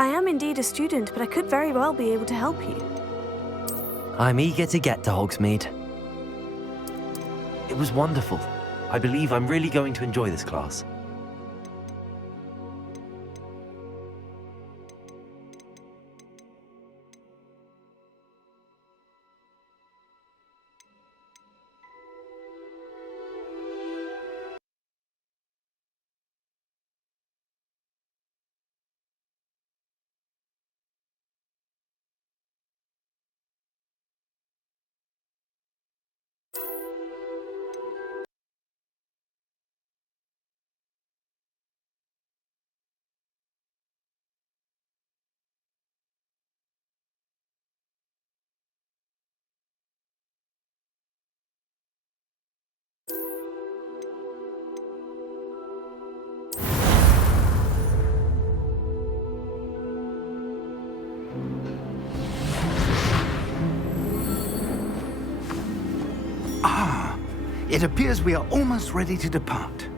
I am indeed a student, but I could very well be able to help you. I'm eager to get to Hogsmeade. It was wonderful. I believe I'm really going to enjoy this class. It appears we are almost ready to depart.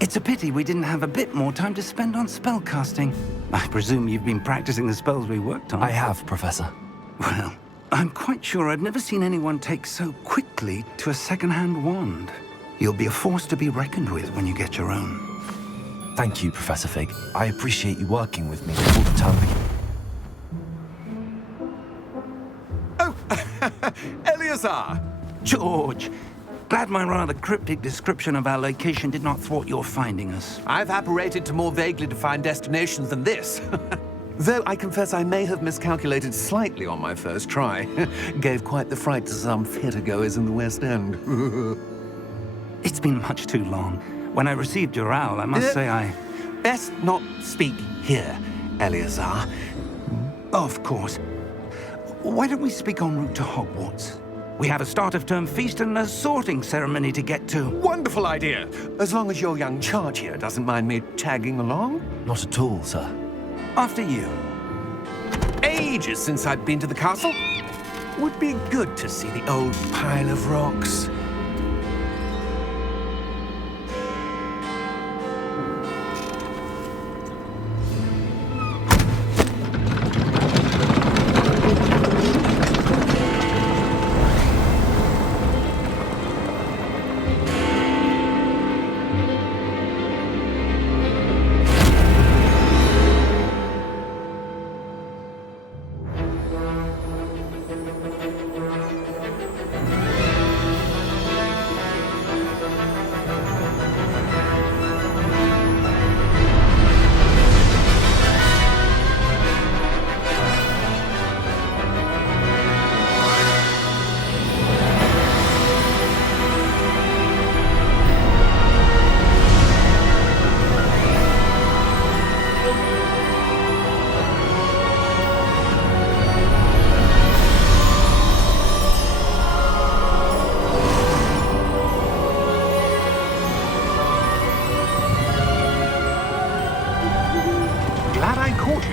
It's a pity we didn't have a bit more time to spend on spellcasting. I presume you've been practicing the spells we worked on. I have, Professor. Well, I'm quite sure I've never seen anyone take so quickly to a second-hand wand. You'll be a force to be reckoned with when you get your own. Thank you, Professor Fig. I appreciate you working with me all the time. Oh, Eleazar! George, glad my rather cryptic description of our location did not thwart your finding us. I've apparated to more vaguely defined destinations than this. Though I confess I may have miscalculated slightly on my first try. Gave quite the fright to some theatre-goers in the West End. It's been much too long. When I received your owl, I must say I... Best not speak here, Eleazar. Of course. Why don't we speak en route to Hogwarts? We have a start-of-term feast and a sorting ceremony to get to. Wonderful idea! As long as your young charge here doesn't mind me tagging along. Not at all, sir. After you. Ages since I'd been to the castle. Would be good to see the old pile of rocks.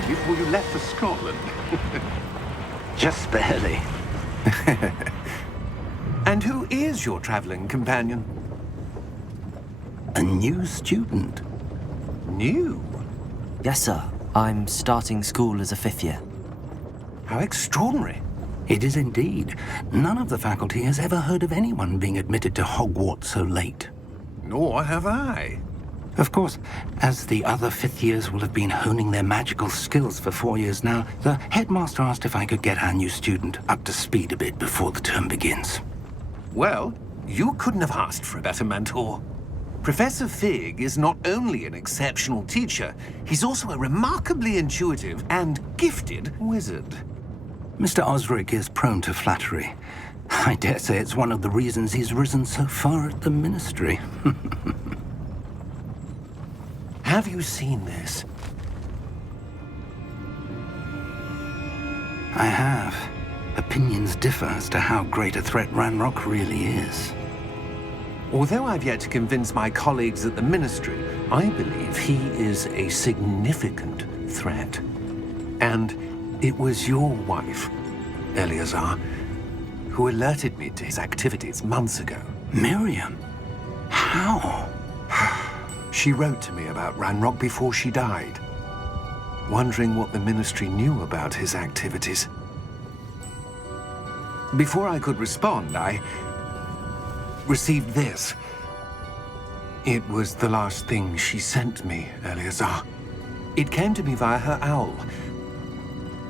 Before you left for Scotland. Just barely. And who is your traveling companion? A new student. New? Yes, sir. I'm starting school as a 5th year. How extraordinary. It is indeed. None of the faculty has ever heard of anyone being admitted to Hogwarts so late. Nor have I. Of course, as the other 5th years will have been honing their magical skills for 4 years now, the headmaster asked if I could get our new student up to speed a bit before the term begins. Well, you couldn't have asked for a better mentor. Professor Fig is not only an exceptional teacher, he's also a remarkably intuitive and gifted wizard. Mr. Osric is prone to flattery. I dare say it's one of the reasons he's risen so far at the ministry. Have you seen this? I have. Opinions differ as to how great a threat Ranrock really is. Although I've yet to convince my colleagues at the Ministry, I believe he is a significant threat. And it was your wife, Eleazar, who alerted me to his activities months ago. Miriam? How? She wrote to me about Ranrock before she died. wondering what the Ministry knew about his activities. Before I could respond, I received this. It was the last thing she sent me, Eleazar. It came to me via her owl,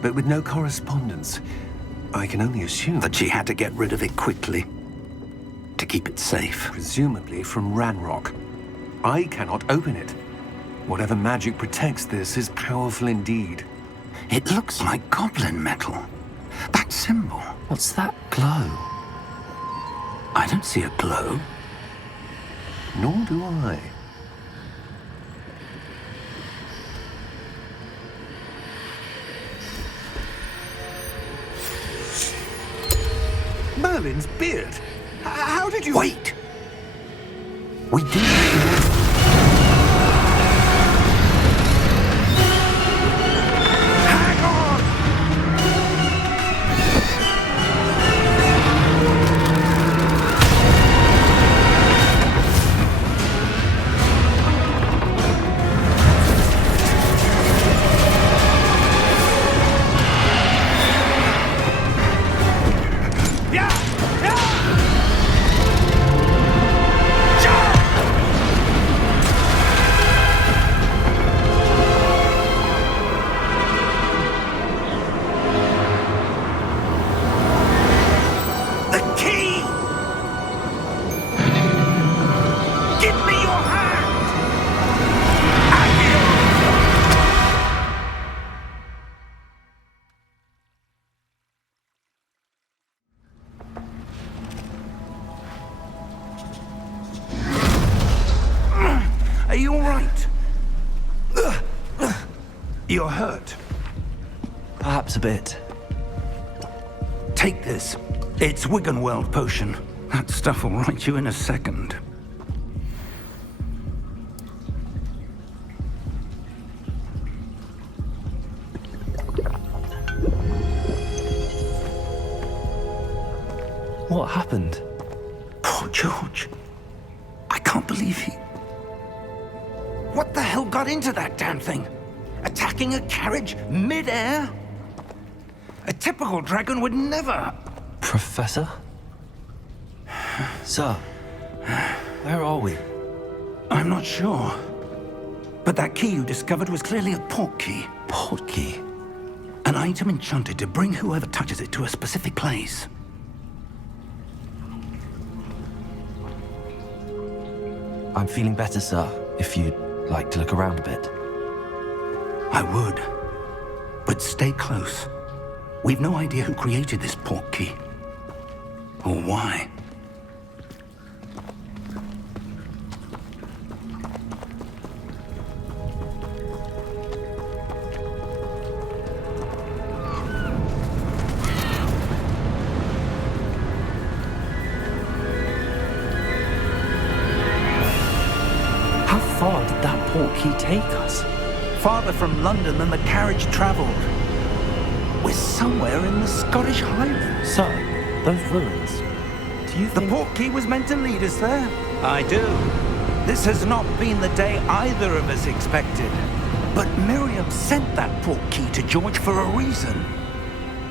but with no correspondence. I can only assume That she had to get rid of it quickly to keep it safe. presumably from Ranrock. I cannot open it. Whatever magic protects this is powerful indeed. It looks like goblin metal. That symbol. What's that glow? I don't see a glow. Nor do I. Merlin's beard! How did you... Wait! We do. Hang on! Are you all right? You're hurt. Perhaps a bit. Take this. It's Wiggenweld potion. That stuff will right you in a second. What happened? Poor George. I can't believe he... What the hell got into that damn thing? Attacking a carriage mid-air? A typical dragon would never... Professor? Sir, where are we? I'm not sure. But that key you discovered was clearly a port key. Port key? An item enchanted to bring whoever touches it to a specific place. I'm feeling better, sir, if you'd like to look around a bit. I would. But stay close. We've no idea who created this port key. Or why. How far did that port key take us? Farther from London than the carriage traveled. We're somewhere in the Scottish Highlands. Sir, those ruins. Do you The think... port key was meant to lead us there? I do. This has not been the day either of us expected. But Miriam sent that port key to George for a reason.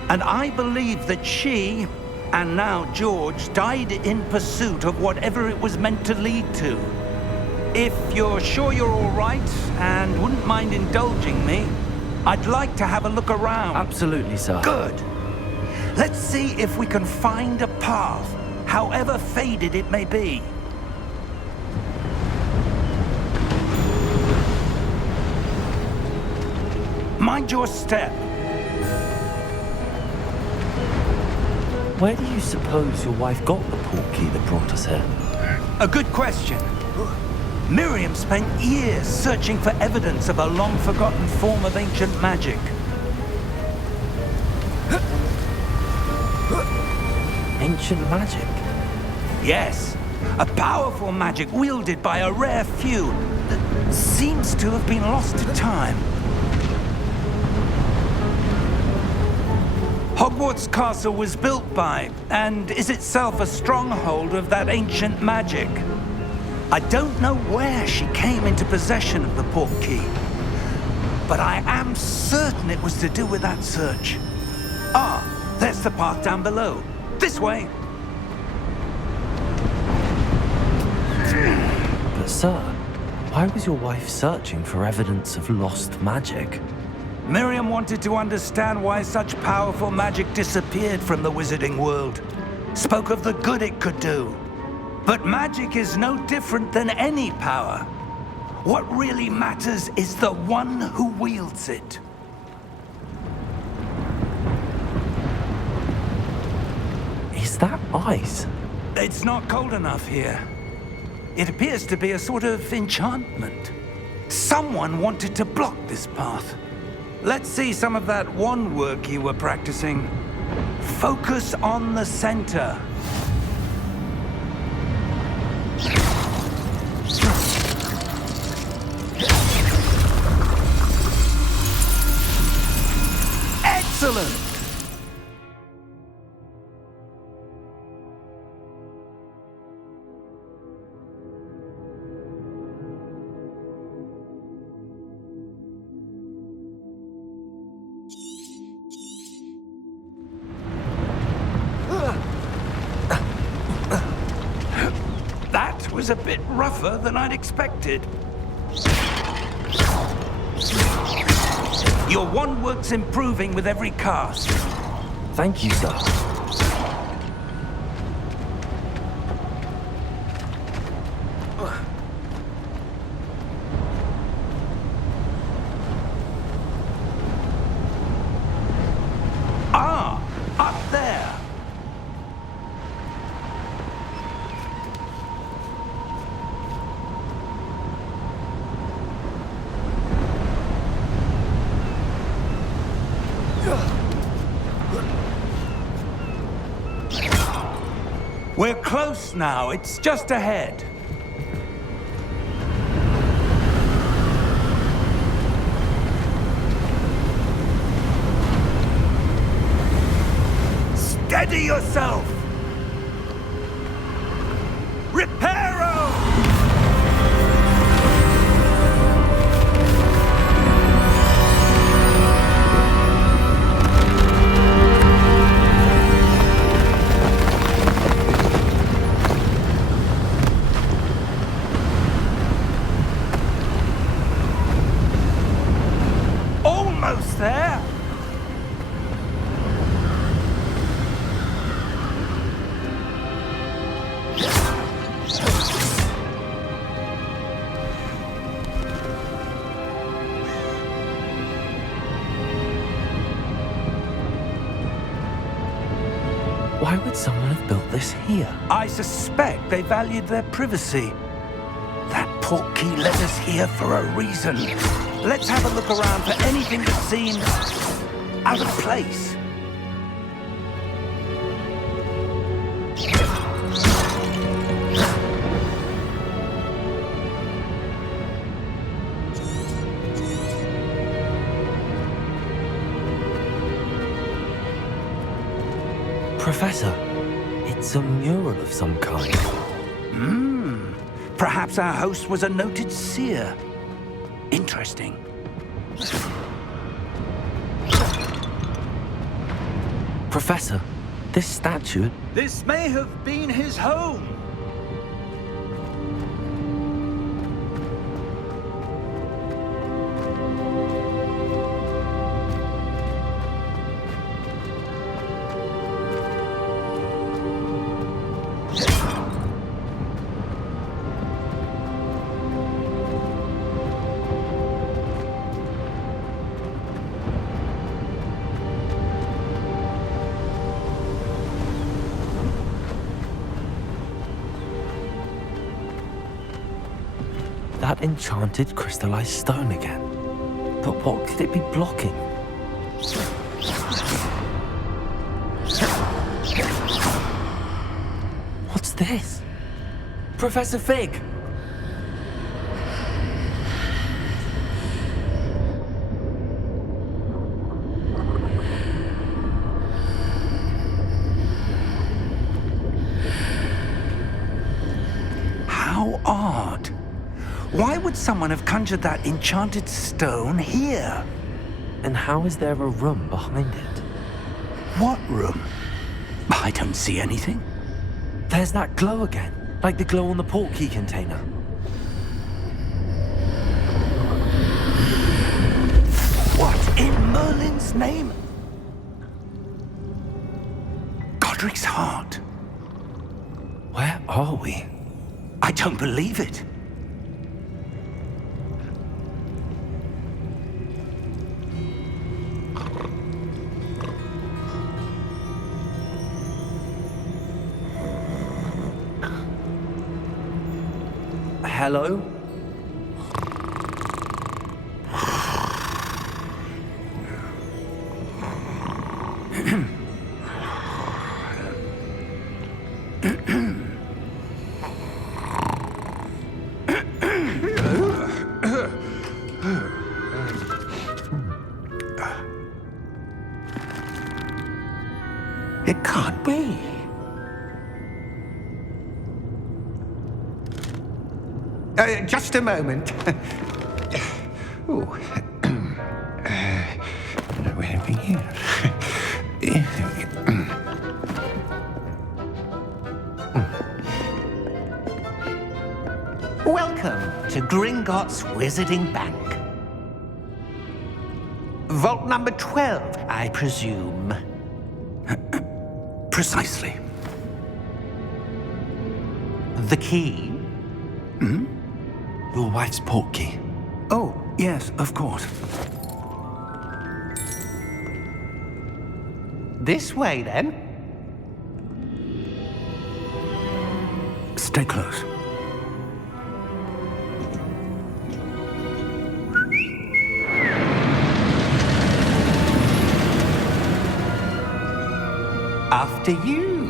And I believe that she, and now George, died in pursuit of whatever it was meant to lead to. If you're sure you're all right and wouldn't mind indulging me, I'd like to have a look around. Absolutely, sir. Good. Let's see if we can find a path, however faded it may be. Mind your step. Where do you suppose your wife got the port key that brought us here? A good question. Miriam spent years searching for evidence of a long-forgotten form of ancient magic. Ancient magic? Yes, a powerful magic wielded by a rare few that seems to have been lost to time. Hogwarts Castle was built by, and is itself a stronghold of that ancient magic. I don't know where she came into possession of the port key, but I am certain it was to do with that search. Ah, there's the path down below. This way. But sir, why was your wife searching for evidence of lost magic? Miriam wanted to understand why such powerful magic disappeared from the wizarding world. Spoke of the good it could do. But magic is no different than any power. What really matters is the one who wields it. Is that ice? It's not cold enough here. It appears to be a sort of enchantment. Someone wanted to block this path. Let's see some of that wand work you were practicing. Focus on the center. Excellent! That was a bit rougher than I'd expected. Your wand work's improving with every cast. Thank you, sir. Ah, up there. We're close now. It's just ahead. Steady yourself! Reparo! Almost there! Why would someone have built this here? I suspect they valued their privacy. That portkey led us here for a reason. Let's have a look around for anything that seems out of place. Professor, it's a mural of some kind. Perhaps our host was a noted seer. Interesting. Professor, this statue... This may have been his home. That enchanted crystallized stone again. But what could it be blocking? What's this? Professor Fig! How odd. Why would someone have conjured that enchanted stone here? And how is there a room behind it? What room? I don't see anything. There's that glow again, like the glow on the portkey container. What in Merlin's name? Godric's heart. Where are we? I don't believe it. Hello? It can't be. Just a moment. Ooh. Where are we here? Welcome to Gringotts Wizarding Bank. Vault number 12, I presume. Precisely. The key? Hmm? Your wife's portkey. Oh, yes, of course. This way, then. Stay close. After you.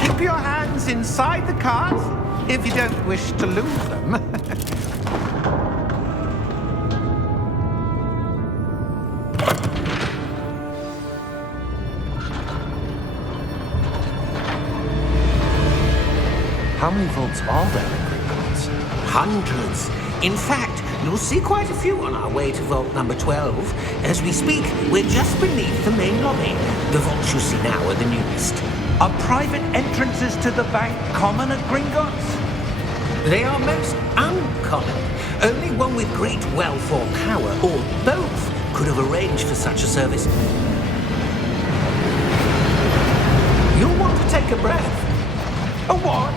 Keep your hands inside the cart if you don't wish to lose them. How many vaults are there in Gringotts? Hundreds. In fact, you'll see quite a few on our way to vault number 12. As we speak, we're just beneath the main lobby. The vaults you see now are the newest. Are private entrances to the bank common at Gringotts? They are most uncommon. Only one with great wealth or power, or both, could have arranged for such a service. You'll want to take a breath. A what?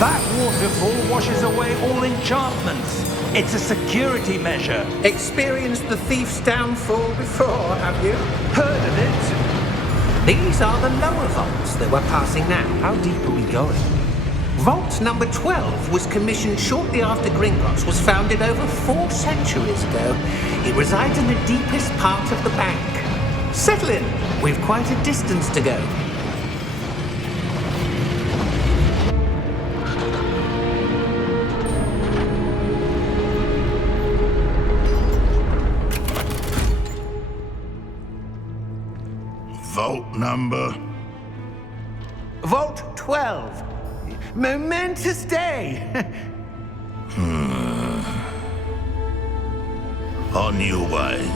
That waterfall washes away all enchantments. It's a security measure. Experienced the thief's downfall before, have you? Heard of it? These are the lower vaults that we're passing now. How deep are we going? Vault number 12 was commissioned shortly after Gringotts was founded over 4 centuries ago. It resides in the deepest part of the bank. Settle in. We've quite a distance to go. Vault number? Vault 12. Momentous day. On your way.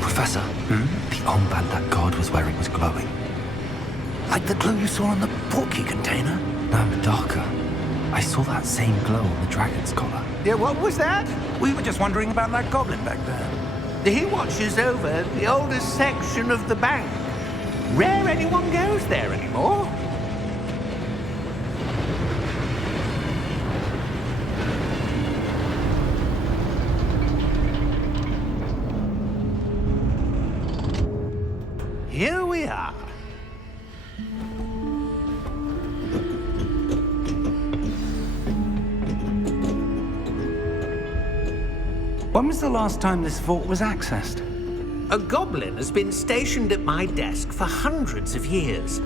Professor, the armband that guard was wearing was glowing. Like the glow you saw on the portkey container? No, darker. I saw that same glow on the dragon's collar. Yeah, what was that? We were just wondering about that goblin back there. He watches over the oldest section of the bank. Rare anyone goes there anymore. Here we are. When was the last time this vault was accessed? A goblin has been stationed at my desk for hundreds of years.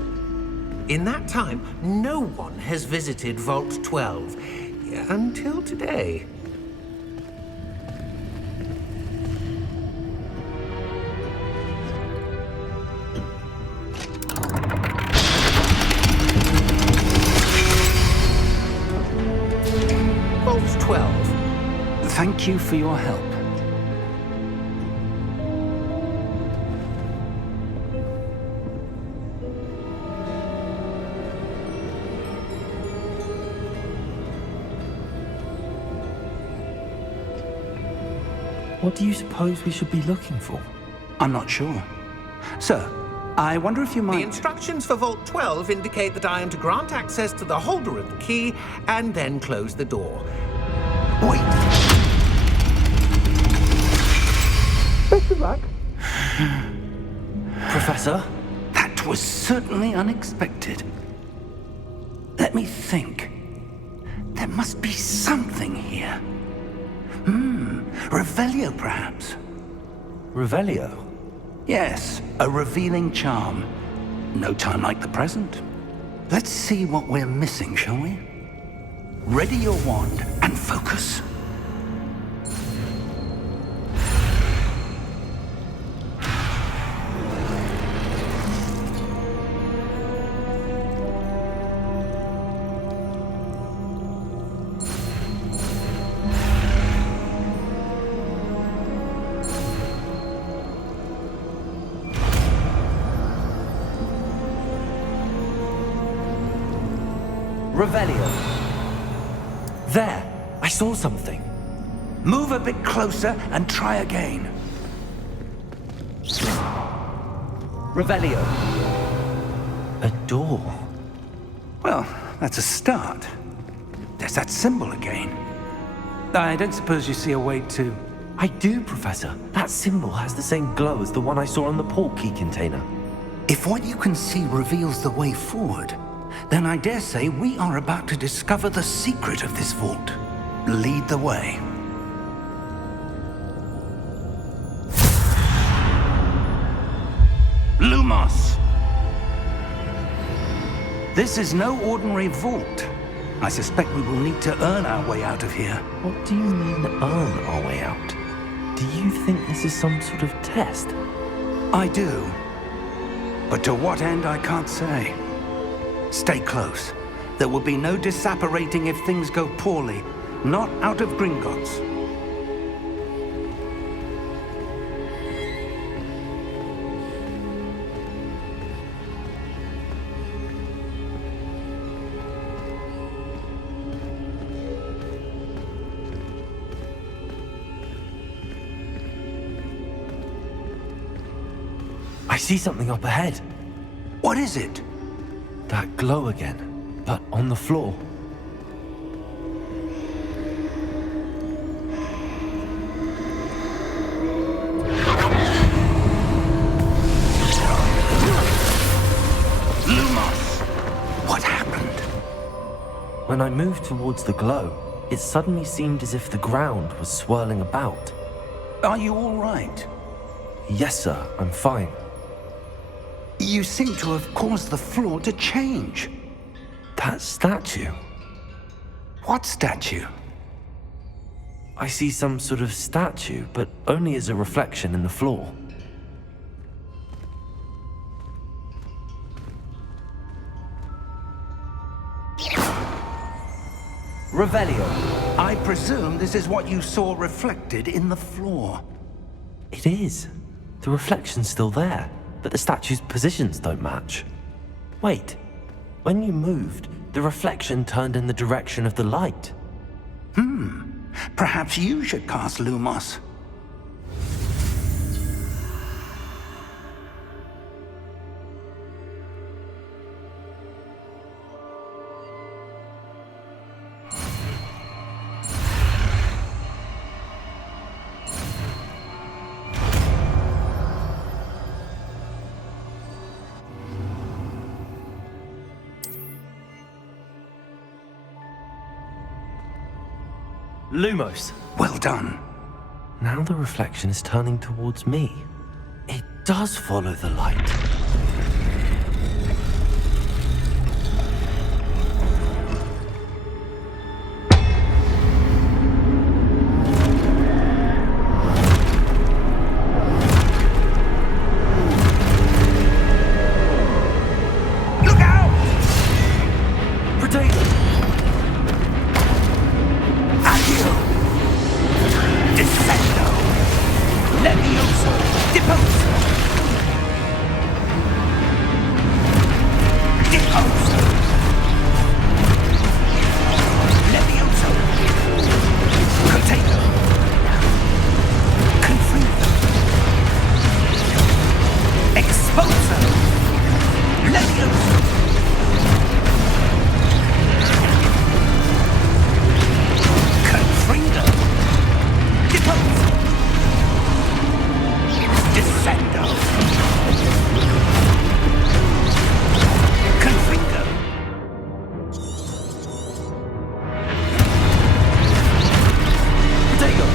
In that time, no one has visited Vault 12 until today. Vault 12. Thank you for your help. What do you suppose we should be looking for? I'm not sure. Sir, I wonder if you The might... instructions for Vault 12 indicate that I am to grant access to the holder of the key and then close the door. Wait! Best of luck. Professor? That was certainly unexpected. Let me think. There must be something here. Revelio, perhaps? Revelio? Yes, a revealing charm. No time like the present. Let's see what we're missing, shall we? Ready your wand and focus. Revelio. There! I saw something. Move a bit closer and try again. Revelio. A door. Well, that's a start. There's that symbol again. I don't suppose you see a way to... I do, Professor. That symbol has the same glow as the one I saw on the portkey container. If what you can see reveals the way forward, then I dare say we are about to discover the secret of this vault. Lead the way. Lumos! This is no ordinary vault. I suspect we will need to earn our way out of here. What do you mean, earn our way out? Do you think this is some sort of test? I do. But to what end, I can't say. Stay close. There will be no disapparating if things go poorly. Not out of Gringotts. I see something up ahead. What is it? That glow again, but on the floor. Lumos! What happened? When I moved towards the glow, it suddenly seemed as if the ground was swirling about. Are you all right? Yes, sir, I'm fine. You seem to have caused the floor to change. That statue. What statue? I see some sort of statue, but only as a reflection in the floor. Revelio. I presume this is what you saw reflected in the floor. It is. The reflection's still there, but the statue's positions don't match. Wait, when you moved, the reflection turned in the direction of the light. Perhaps you should cast Lumos. Lumos. Well done. Now the reflection is turning towards me. It does follow the light. Look out! Potato! Addio! Descendo! Levioso! Deposo! Deposo! Levioso! Potato! Confringo! Exposo! Levioso! Confringo! Deposo! Descendo! Confringo! Potato!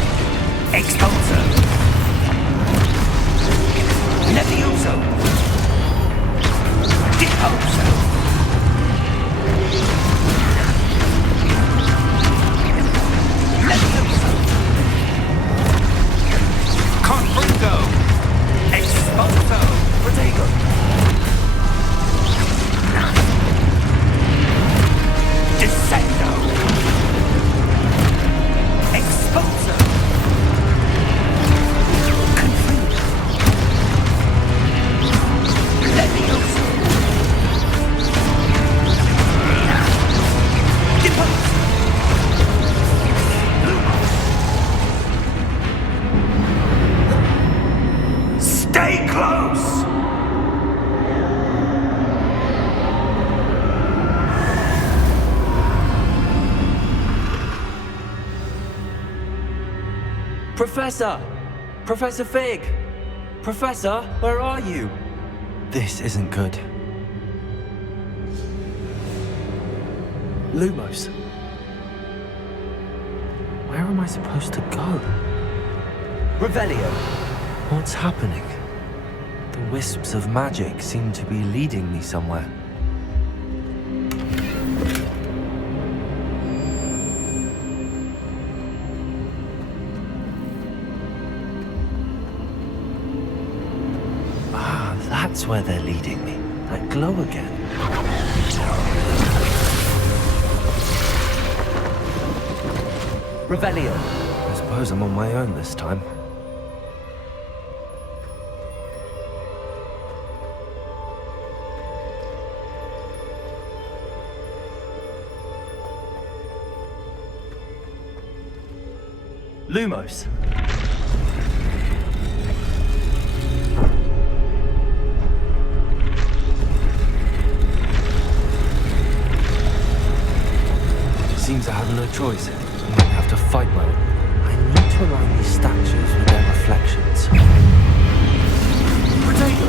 Expulso! Levioso! Deposo! Levioso! Confringo! Expulso! Potato! Descendo! Expulso! Confringo! Levioso! Deposo! Stay close! Professor! Professor Fig! Professor, where are you? This isn't good. Lumos. Where am I supposed to go? Revelio! What's happening? The wisps of magic seem to be leading me somewhere. Ah, that's where they're leading me. That glow again. Revelio. I suppose I'm on my own this time. Lumos. Seems I have no choice. I might have to fight my way. I need to align these statues with their reflections. Potato!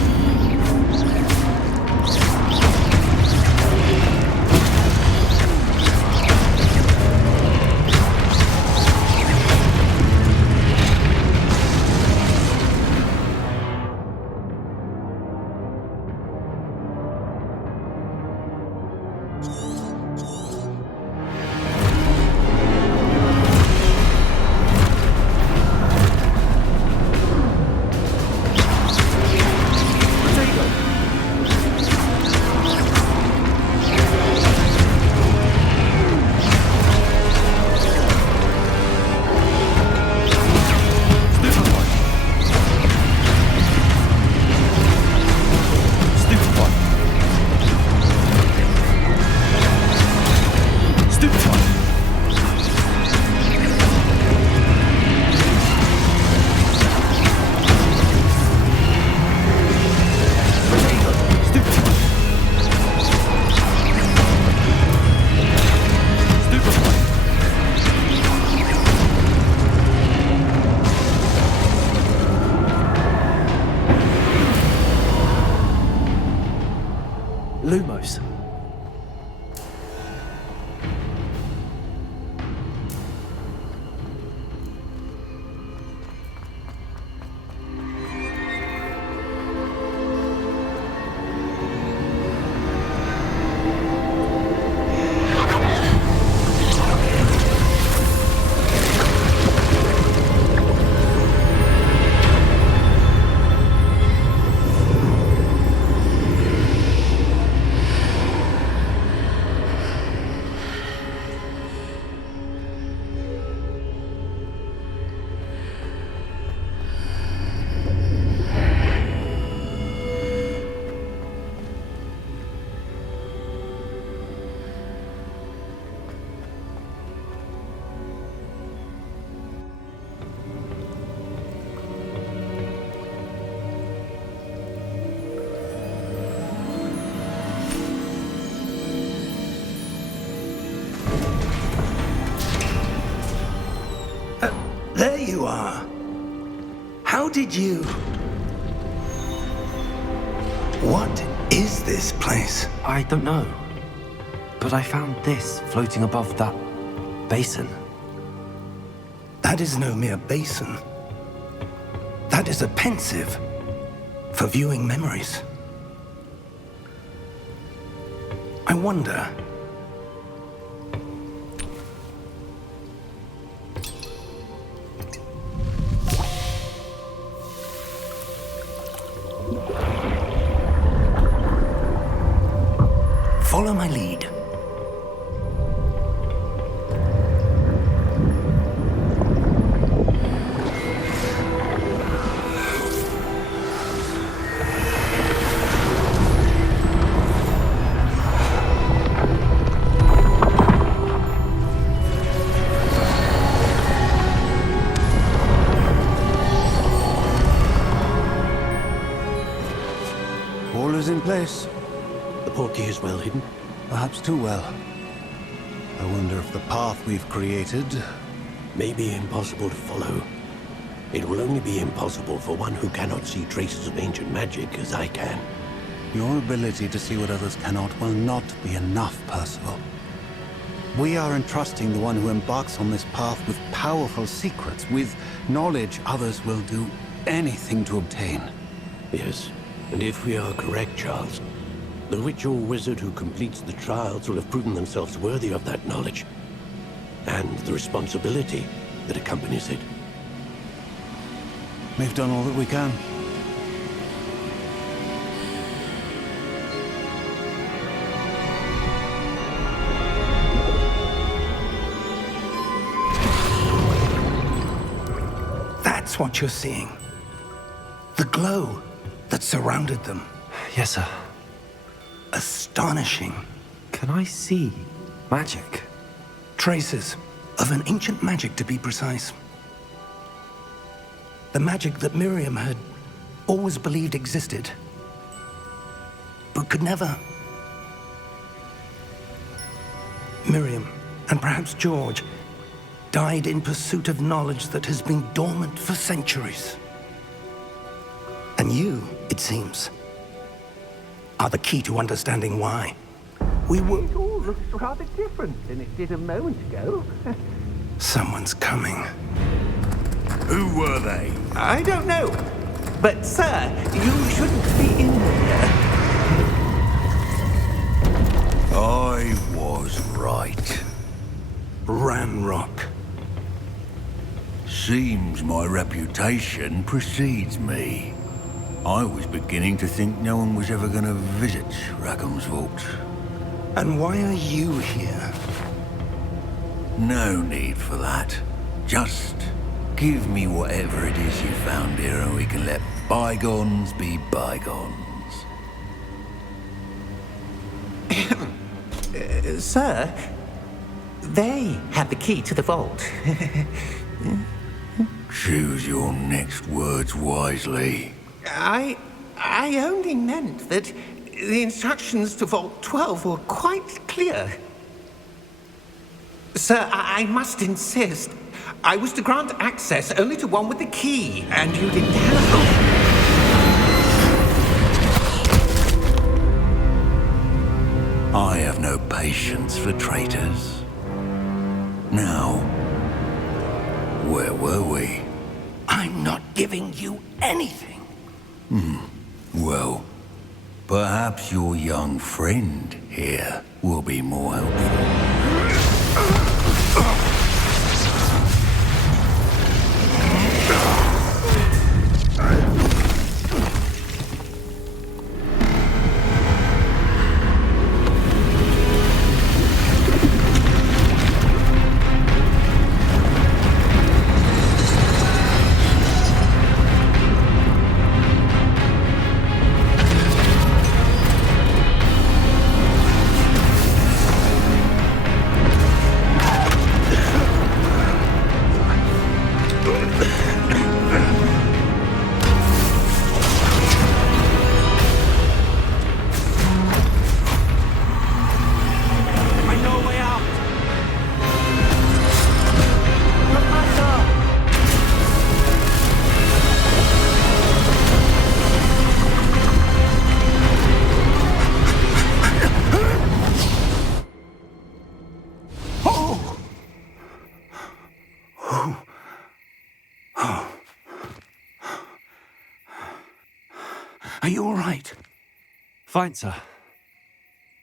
There you are. How did you... What is this place? I don't know. But I found this floating above that basin. That is no mere basin. That is a pensive for viewing memories. I wonder... Follow my lead. All is in place. The portkey is well hidden. Perhaps too well. I wonder if the path we've created... May be impossible to follow. It will only be impossible for one who cannot see traces of ancient magic as I can. Your ability to see what others cannot will not be enough, Percival. We are entrusting the one who embarks on this path with powerful secrets, with knowledge others will do anything to obtain. Yes, and if we are correct, Charles, the witch or wizard who completes the trials will have proven themselves worthy of that knowledge, and the responsibility that accompanies it. We've done all that we can. That's what you're seeing. The glow that surrounded them. Yes, sir. Astonishing. Can I see magic? Traces of an ancient magic, to be precise. The magic that Miriam had always believed existed, but could never. Miriam, and perhaps George, died in pursuit of knowledge that has been dormant for centuries. And you, it seems, are the key to understanding why. We were... It all looks rather different than it did a moment ago. Someone's coming. Who were they? I don't know. But, sir, you shouldn't be in here. I was right. Ranrock. Seems my reputation precedes me. I was beginning to think no one was ever going to visit Rackham's vault. And why are you here? No need for that. Just give me whatever it is you found here and we can let bygones be bygones. Sir, they had the key to the vault. Choose your next words wisely. I only meant that the instructions to Vault 12 were quite clear. Sir, I must insist. I was to grant access only to one with the key, and you didn't have... I have no patience for traitors. Now, where were we? I'm not giving you anything. Well, perhaps your young friend here will be more helpful. Are you all right? Fine, sir.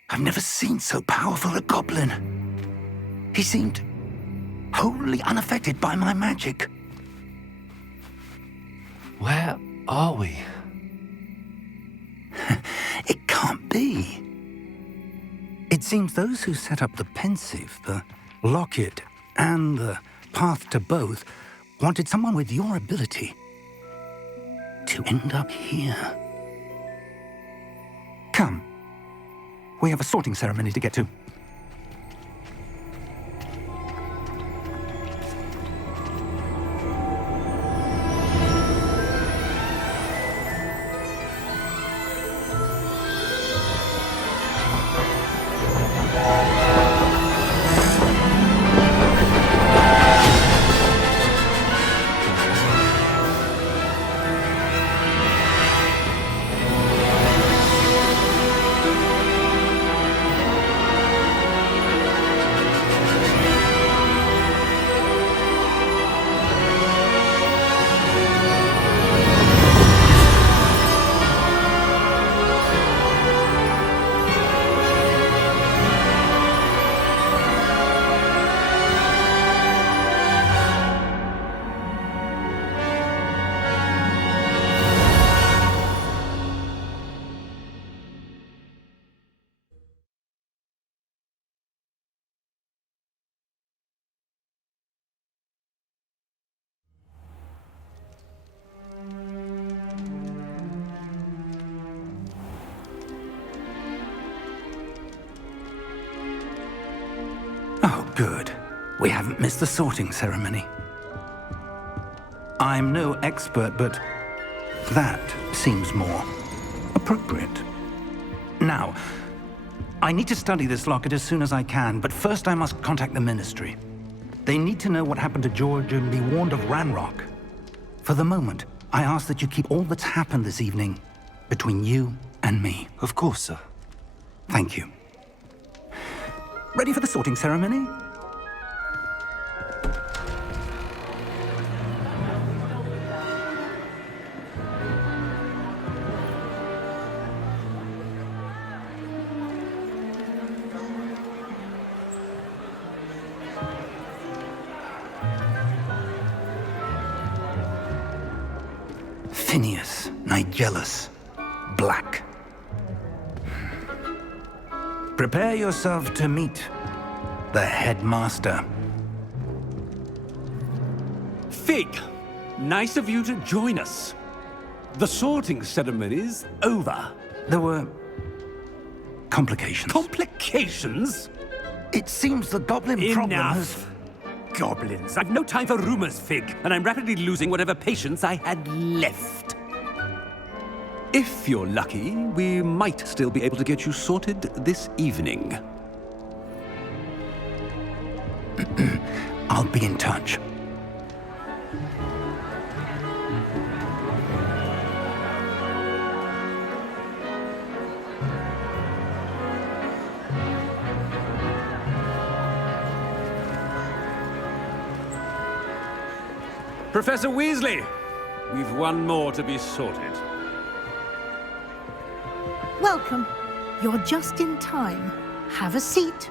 I've never seen so powerful a goblin. He seemed wholly unaffected by my magic. Where are we? It can't be. It seems those who set up the pensive, the locket, and the path to both wanted someone with your ability to end up here. Come. We have a sorting ceremony to get to. Oh, good. We haven't missed the sorting ceremony. I'm no expert, but that seems more appropriate. Now, I need to study this locket as soon as I can, but first I must contact the Ministry. They need to know what happened to George and be warned of Ranrock. For the moment, I ask that you keep all that's happened this evening between you and me. Of course, sir. Thank you. Ready for the sorting ceremony? Phineas, Nigellus, Black. Prepare yourself to meet the headmaster. Fig, nice of you to join us. The sorting ceremony's over. There were complications. Complications? It seems the goblin problem has... Enough. Goblins. I've no time for rumors, Fig, and I'm rapidly losing whatever patience I had left. If you're lucky, we might still be able to get you sorted this evening. I'll be in touch. Professor Weasley, we've one more to be sorted. Welcome. You're just in time. Have a seat.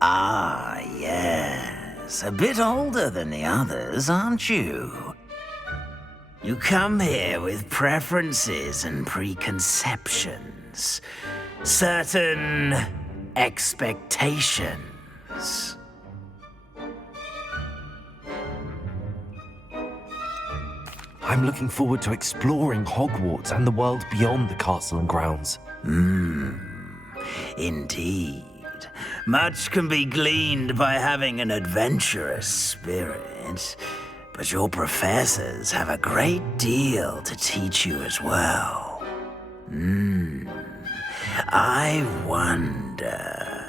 Ah, yes. A bit older than the others, aren't you? You come here with preferences and preconceptions. Certain expectations. I'm looking forward to exploring Hogwarts and the world beyond the castle and grounds. Indeed. Much can be gleaned by having an adventurous spirit, but your professors have a great deal to teach you as well. I wonder...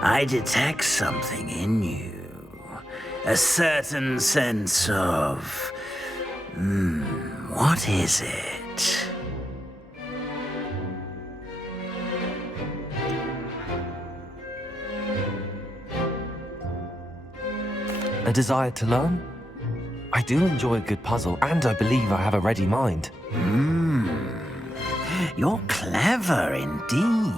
I detect something in you. A certain sense of... what is it? A desire to learn? I do enjoy a good puzzle, and I believe I have a ready mind. You're clever indeed.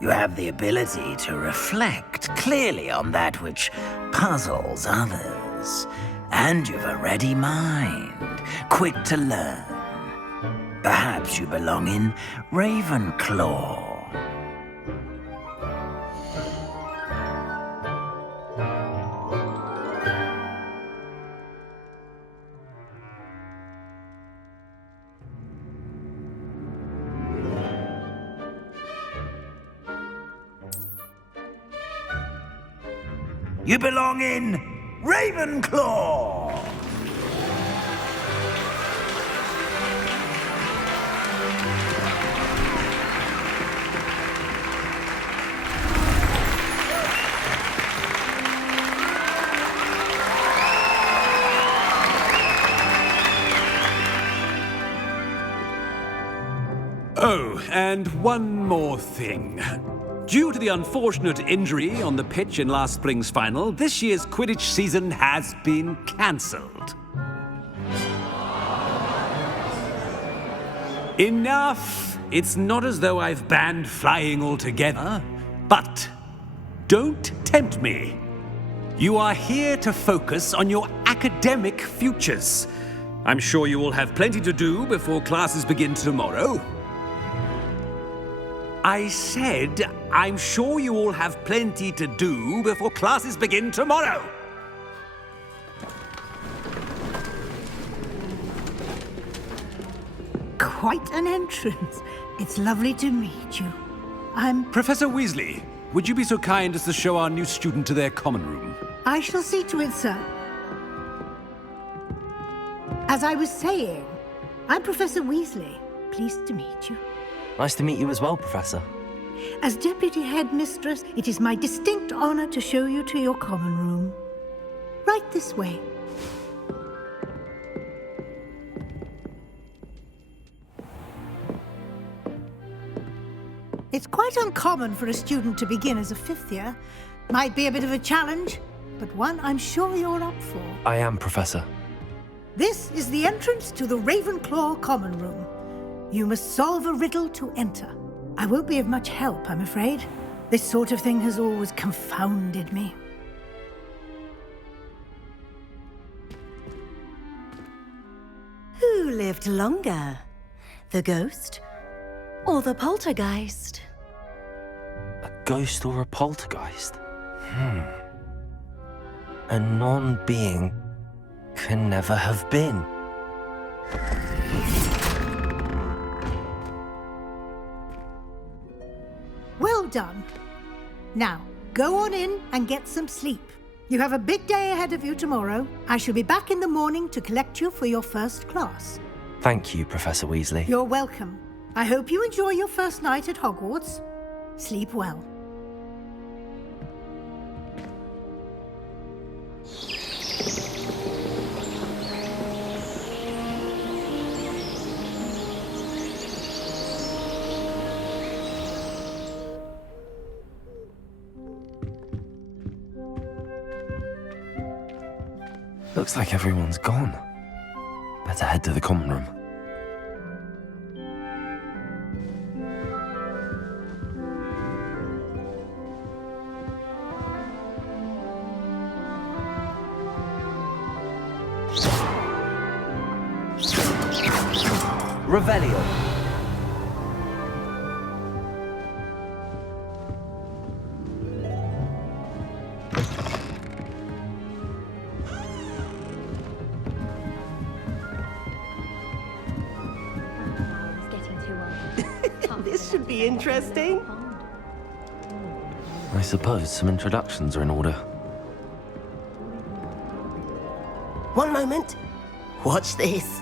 You have the ability to reflect clearly on that which puzzles others. And you've a ready mind, quick to learn. Perhaps you belong in Ravenclaw. You belong in Ravenclaw! Oh, and one more thing. Due to the unfortunate injury on the pitch in last spring's final, this year's Quidditch season has been cancelled. Enough! It's not as though I've banned flying altogether. But don't tempt me. You are here to focus on your academic futures. I'm sure you will have plenty to do before classes begin tomorrow. I said, I'm sure you all have plenty to do before classes begin tomorrow. Quite an entrance. It's lovely to meet you. Professor Weasley, would you be so kind as to show our new student to their common room? I shall see to it, sir. As I was saying, I'm Professor Weasley. Pleased to meet you. Nice to meet you as well, Professor. As Deputy Headmistress, it is my distinct honor to show you to your common room. Right this way. It's quite uncommon for a student to begin as a fifth year. Might be a bit of a challenge, but one I'm sure you're up for. I am, Professor. This is the entrance to the Ravenclaw common room. You must solve a riddle to enter. I won't be of much help, I'm afraid. This sort of thing has always confounded me. Who lived longer? The ghost or the poltergeist? A ghost or a poltergeist? A non-being can never have been. Well done. Now, go on in and get some sleep. You have a big day ahead of you tomorrow. I shall be back in the morning to collect you for your first class. Thank you, Professor Weasley. You're welcome. I hope you enjoy your first night at Hogwarts. Sleep well. Looks like everyone's gone. Better head to the common room. Revelio. This should be interesting. I suppose some introductions are in order. One moment. Watch this.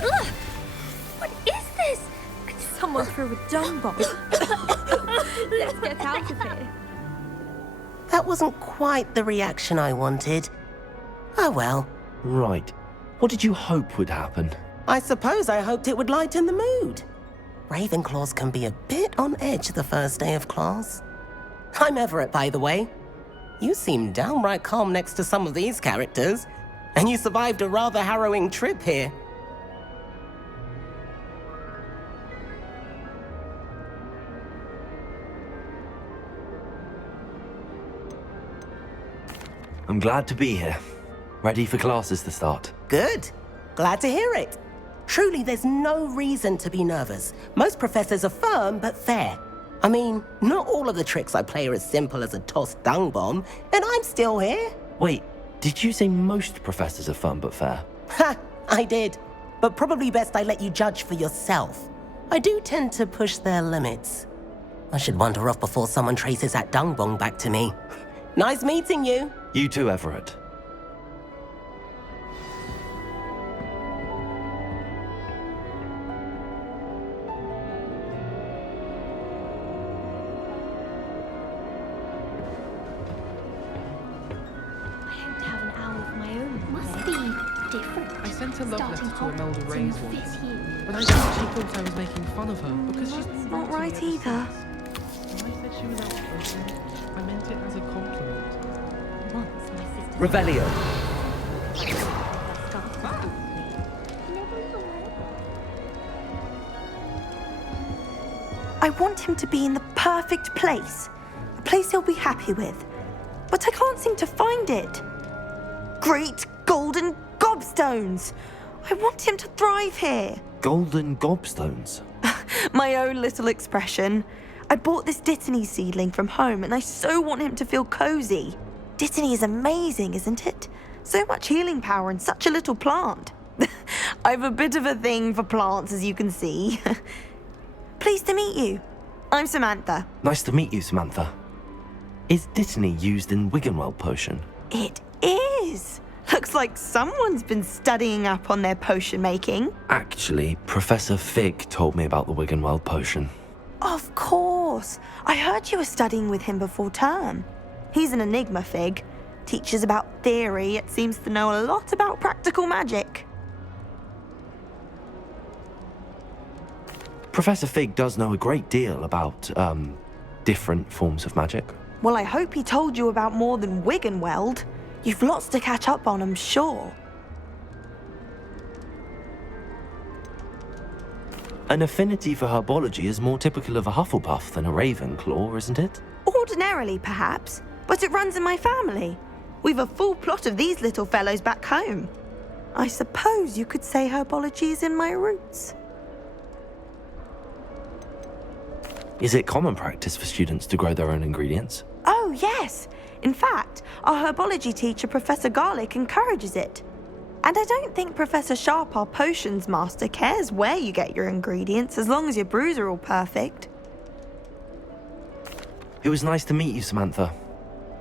Ugh! What is this? Someone threw a dung bomb. Let's get out of here. That wasn't quite the reaction I wanted. Oh well. Right. What did you hope would happen? I suppose I hoped it would lighten the mood. Ravenclaws can be a bit on edge the first day of class. I'm Everett, by the way. You seem downright calm next to some of these characters, and you survived a rather harrowing trip here. I'm glad to be here. Ready for classes to start. Good. Glad to hear it. Truly, there's no reason to be nervous. Most professors are firm but fair. I mean, not all of the tricks I play are as simple as a tossed dung bomb, and I'm still here. Wait, did you say most professors are fun but fair? Ha! I did. But probably best I let you judge for yourself. I do tend to push their limits. I should wander off before someone traces that dung bomb back to me. Nice meeting you. You too, Everett. I sent a love letter to Imelda Reyes once, but I think she thought I was making fun of her because she's Not right either. When I said she was outspoken, I meant it as a compliment. Once my sister... Revelio. I want him to be in the perfect place. A place he'll be happy with. But I can't seem to find it. Great golden gobstones! I want him to thrive here. Golden gobstones? My own little expression. I bought this Dittany seedling from home and I so want him to feel cozy. Dittany is amazing, isn't it? So much healing power in such a little plant. I've a bit of a thing for plants, as you can see. Pleased to meet you. I'm Samantha. Nice to meet you, Samantha. Is Dittany used in Wiggenweld potion? It is. Looks like someone's been studying up on their potion making. Actually, Professor Fig told me about the Wiggenweld potion. Of course. I heard you were studying with him before term. He's an enigma, Fig. Teaches about theory, yet seems to know a lot about practical magic. Professor Fig does know a great deal about, different forms of magic. Well, I hope he told you about more than Wiggenweld. You've lots to catch up on, I'm sure. An affinity for herbology is more typical of a Hufflepuff than a Ravenclaw, isn't it? Ordinarily, perhaps, but it runs in my family. We've a full plot of these little fellows back home. I suppose you could say herbology is in my roots. Is it common practice for students to grow their own ingredients? Oh, yes. In fact, our herbology teacher, Professor Garlick, encourages it. And I don't think Professor Sharp, our potions master, cares where you get your ingredients, as long as your brews are all perfect. It was nice to meet you, Samantha.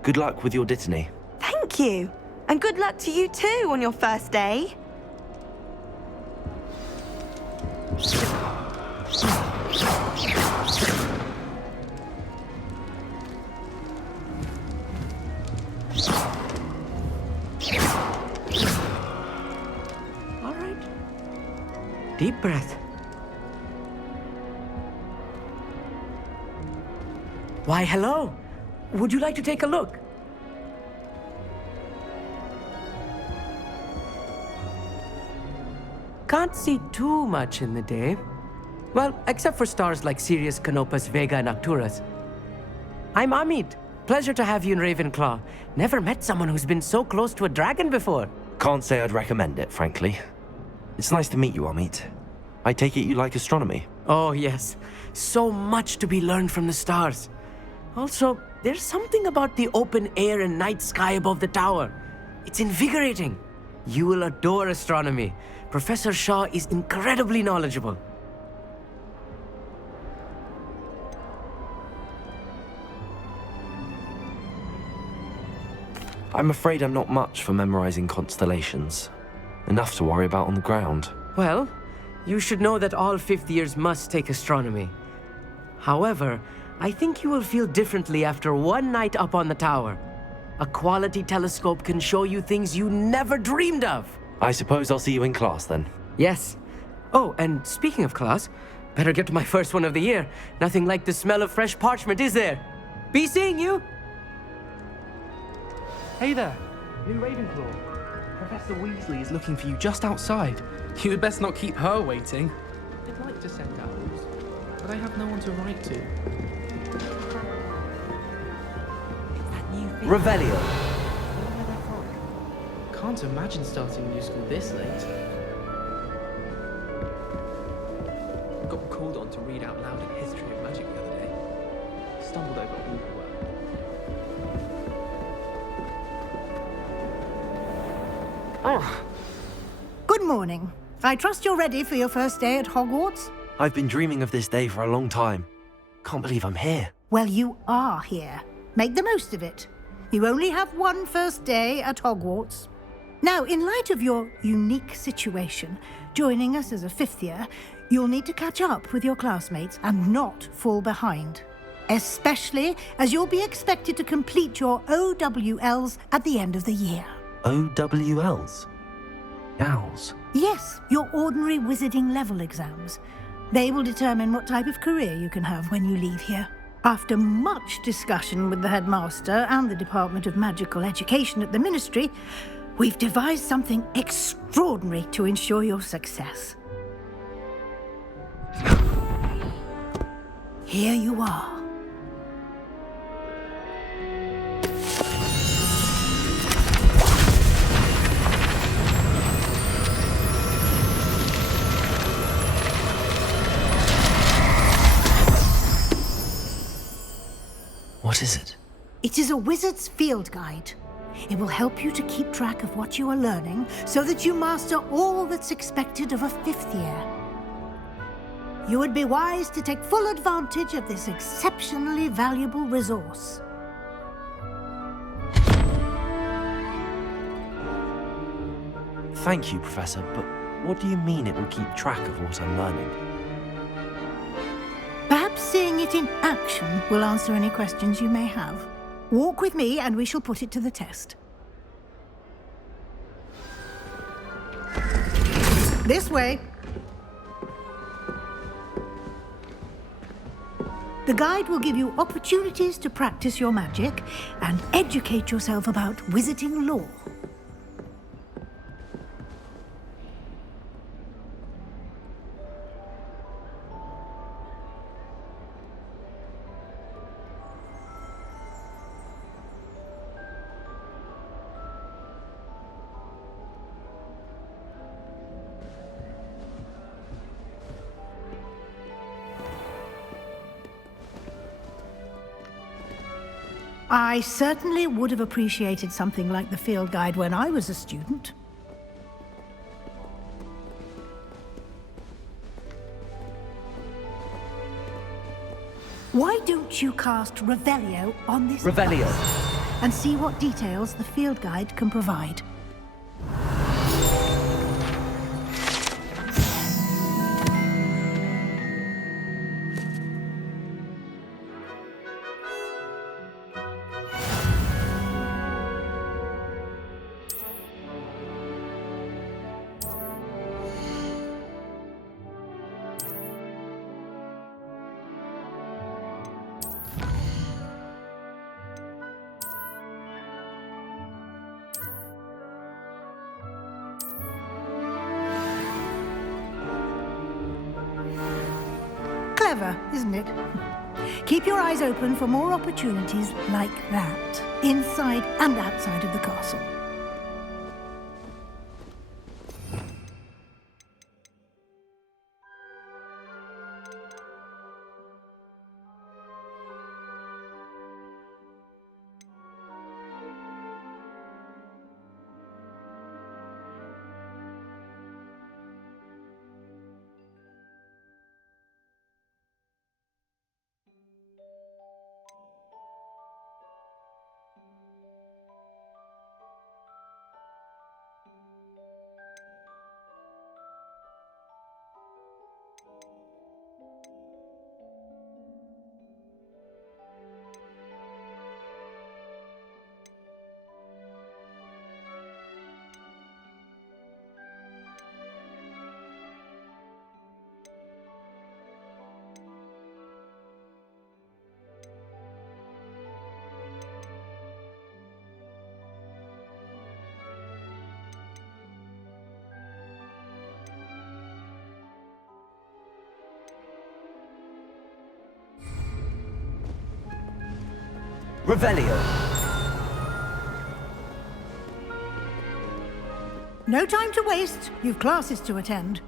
Good luck with your Dittany. Thank you. And good luck to you too on your first day. All right. Deep breath. Why, hello. Would you like to take a look? Can't see too much in the day. Well, except for stars like Sirius, Canopus, Vega, and Arcturus. I'm Amit. Pleasure to have you in Ravenclaw. Never met someone who's been so close to a dragon before. Can't say I'd recommend it, frankly. It's nice to meet you, Amit. I take it you like astronomy? Oh, yes. So much to be learned from the stars. Also, there's something about the open air and night sky above the tower. It's invigorating. You will adore astronomy. Professor Shaw is incredibly knowledgeable. I'm afraid I'm not much for memorizing constellations. Enough to worry about on the ground. Well, you should know that all fifth years must take astronomy. However, I think you will feel differently after one night up on the tower. A quality telescope can show you things you never dreamed of. I suppose I'll see you in class then. Yes. Oh, and speaking of class, better get to my first one of the year. Nothing like the smell of fresh parchment, is there? Be seeing you! Hey there, new Ravenclaw. Professor Weasley is looking for you just outside. You had best not keep her waiting. I'd like to send owls, but I have no one to write to. Revelio. Can't imagine starting new school this late. Got called on to read out loud a history of magic the other day. Stumbled over a word. Oh. Good morning. I trust you're ready for your first day at Hogwarts? I've been dreaming of this day for a long time. Can't believe I'm here. Well, you are here. Make the most of it. You only have one first day at Hogwarts. Now, in light of your unique situation, joining us as a fifth year, you'll need to catch up with your classmates and not fall behind. Especially as you'll be expected to complete your OWLs at the end of the year. OWLs? Owls? Yes, your ordinary wizarding level exams. They will determine what type of career you can have when you leave here. After much discussion with the headmaster and the Department of Magical Education at the Ministry, we've devised something extraordinary to ensure your success. Here you are. What is it? It is a wizard's field guide. It will help you to keep track of what you are learning so that you master all that's expected of a fifth year. You would be wise to take full advantage of this exceptionally valuable resource. Thank you, Professor, but what do you mean it will keep track of what I'm learning? Perhaps seeing it in action will answer any questions you may have. Walk with me and we shall put it to the test. This way. The guide will give you opportunities to practice your magic and educate yourself about wizarding lore. I certainly would have appreciated something like the field guide when I was a student. Why don't you cast Revelio on this Revelio. bus and see what details the field guide can provide? Clever, isn't it? Keep your eyes open for more opportunities like that, inside and outside of the castle. Revelio. No time to waste. You've classes to attend.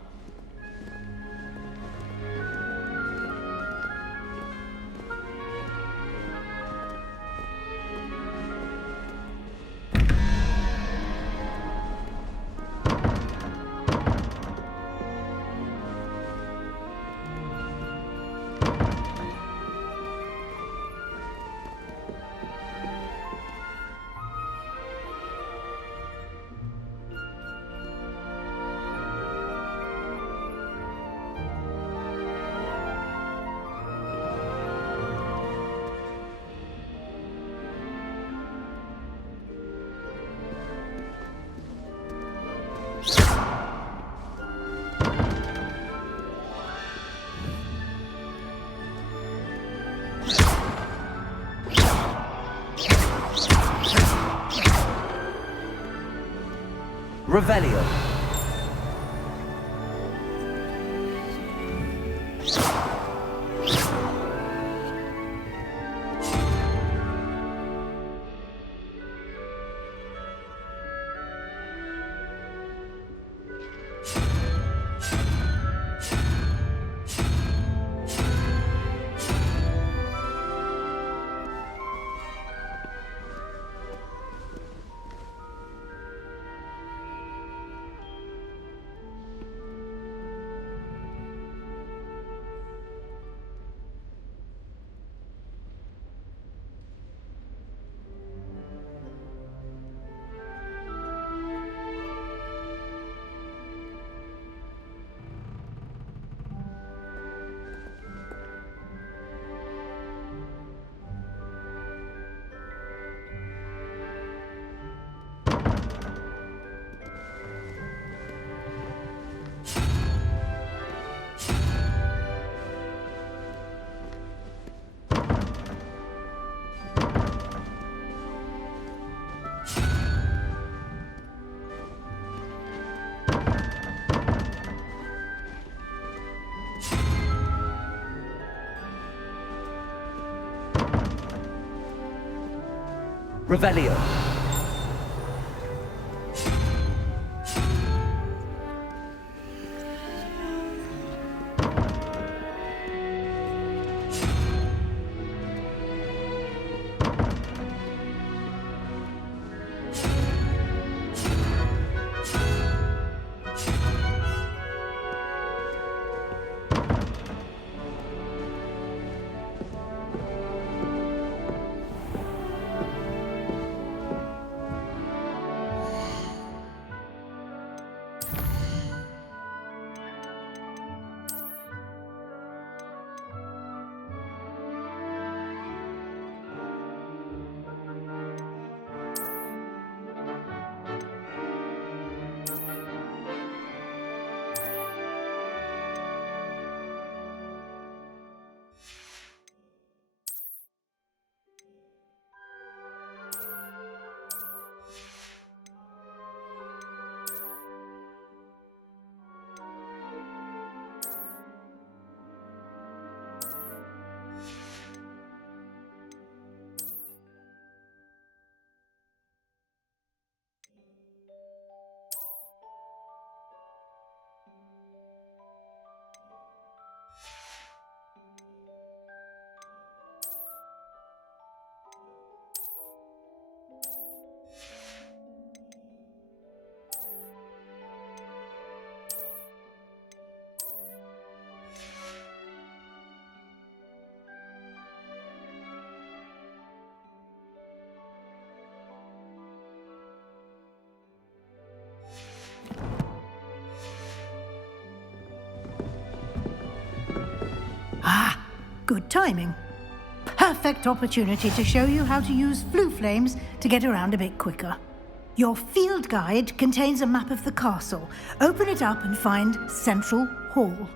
Revelio. Revelio. Good timing. Perfect opportunity to show you how to use flue flames to get around a bit quicker. Your field guide contains a map of the castle. Open it up and find Central Hall.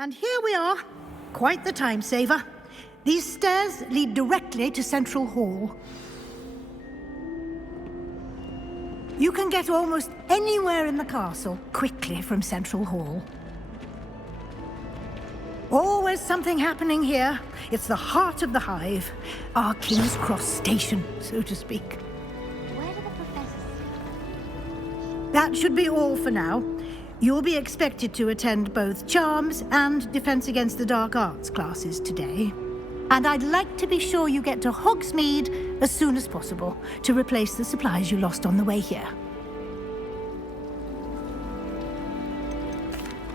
And here we are. Quite the time saver. These stairs lead directly to Central Hall. You can get almost anywhere in the castle quickly from Central Hall. Always something happening here. It's the heart of the hive. Our King's Cross station, so to speak. Where do the professors sleep? That should be all for now. You'll be expected to attend both Charms and Defense Against the Dark Arts classes today. And I'd like to be sure you get to Hogsmeade as soon as possible to replace the supplies you lost on the way here.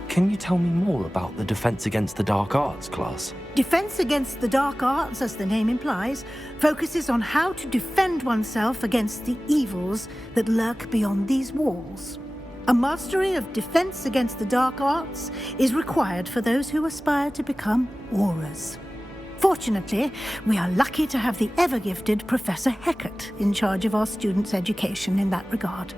Can you tell me more about the Defense Against the Dark Arts class? Defense Against the Dark Arts, as the name implies, focuses on how to defend oneself against the evils that lurk beyond these walls. A mastery of Defense Against the Dark Arts is required for those who aspire to become Aurors. Fortunately, we are lucky to have the ever-gifted Professor Hecat in charge of our students' education in that regard.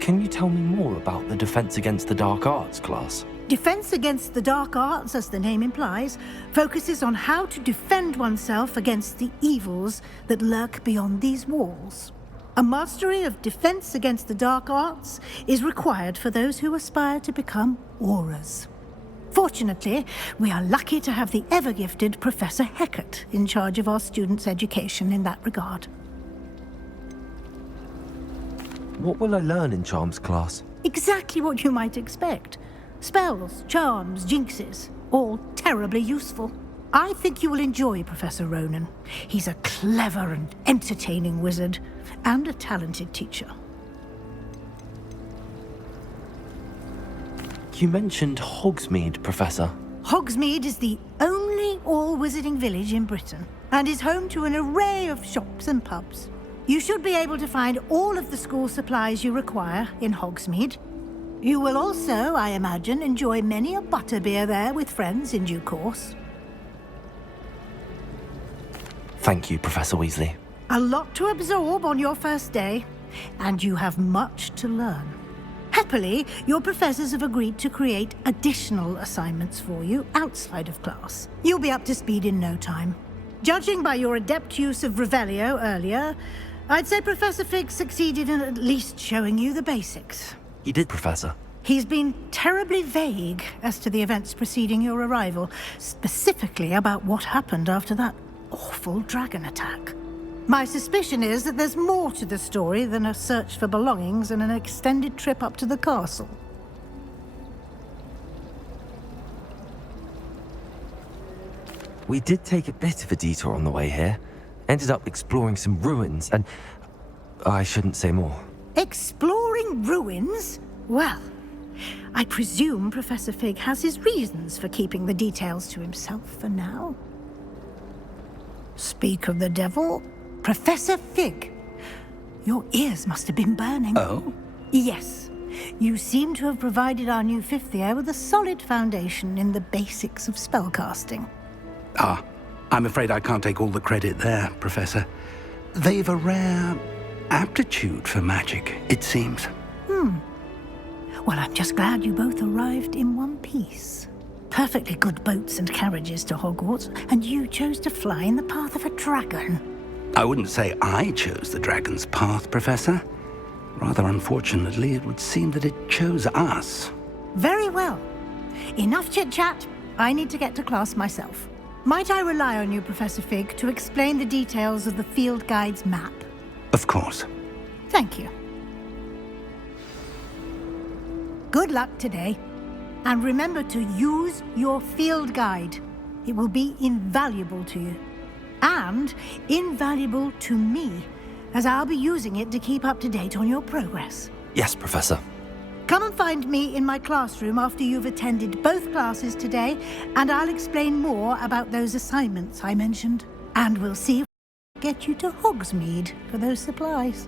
Can you tell me more about the Defense Against the Dark Arts class? Defense Against the Dark Arts, as the name implies, focuses on how to defend oneself against the evils that lurk beyond these walls. A mastery of Defense Against the Dark Arts is required for those who aspire to become Aurors. Fortunately, we are lucky to have the ever-gifted Professor Hecat in charge of our students' education in that regard. What will I learn in Charms class? Exactly what you might expect. Spells, charms, jinxes, all terribly useful. I think you will enjoy Professor Ronan. He's a clever and entertaining wizard, and a talented teacher. You mentioned Hogsmeade, Professor. Hogsmeade is the only all-wizarding village in Britain, and is home to an array of shops and pubs. You should be able to find all of the school supplies you require in Hogsmeade. You will also, I imagine, enjoy many a butterbeer there with friends in due course. Thank you, Professor Weasley. A lot to absorb on your first day, and you have much to learn. Happily, your professors have agreed to create additional assignments for you outside of class. You'll be up to speed in no time. Judging by your adept use of Revelio earlier, I'd say Professor Fig succeeded in at least showing you the basics. He did, Professor. He's been terribly vague as to the events preceding your arrival, specifically about what happened after that awful dragon attack. My suspicion is that there's more to the story than a search for belongings and an extended trip up to the castle. We did take a bit of a detour on the way here. Ended up exploring some ruins, and I shouldn't say more. Exploring ruins? Well, I presume Professor Fig has his reasons for keeping the details to himself for now. Speak of the devil, Professor Fig. Your ears must have been burning. Oh? Yes. You seem to have provided our new fifth year with a solid foundation in the basics of spellcasting. Ah, I'm afraid I can't take all the credit there, Professor. They've a rare aptitude for magic, it seems. Well, I'm just glad you both arrived in one piece. Perfectly good boats and carriages to Hogwarts, and you chose to fly in the path of a dragon. I wouldn't say I chose the dragon's path, Professor. Rather unfortunately, it would seem that it chose us. Very well. Enough chit-chat. I need to get to class myself. Might I rely on you, Professor Fig, to explain the details of the field guide's map? Of course. Thank you. Good luck today. And remember to use your field guide. It will be invaluable to you. And invaluable to me, as I'll be using it to keep up to date on your progress. Yes, Professor. Come and find me in my classroom after you've attended both classes today, and I'll explain more about those assignments I mentioned. And we'll see if we can get you to Hogsmeade for those supplies.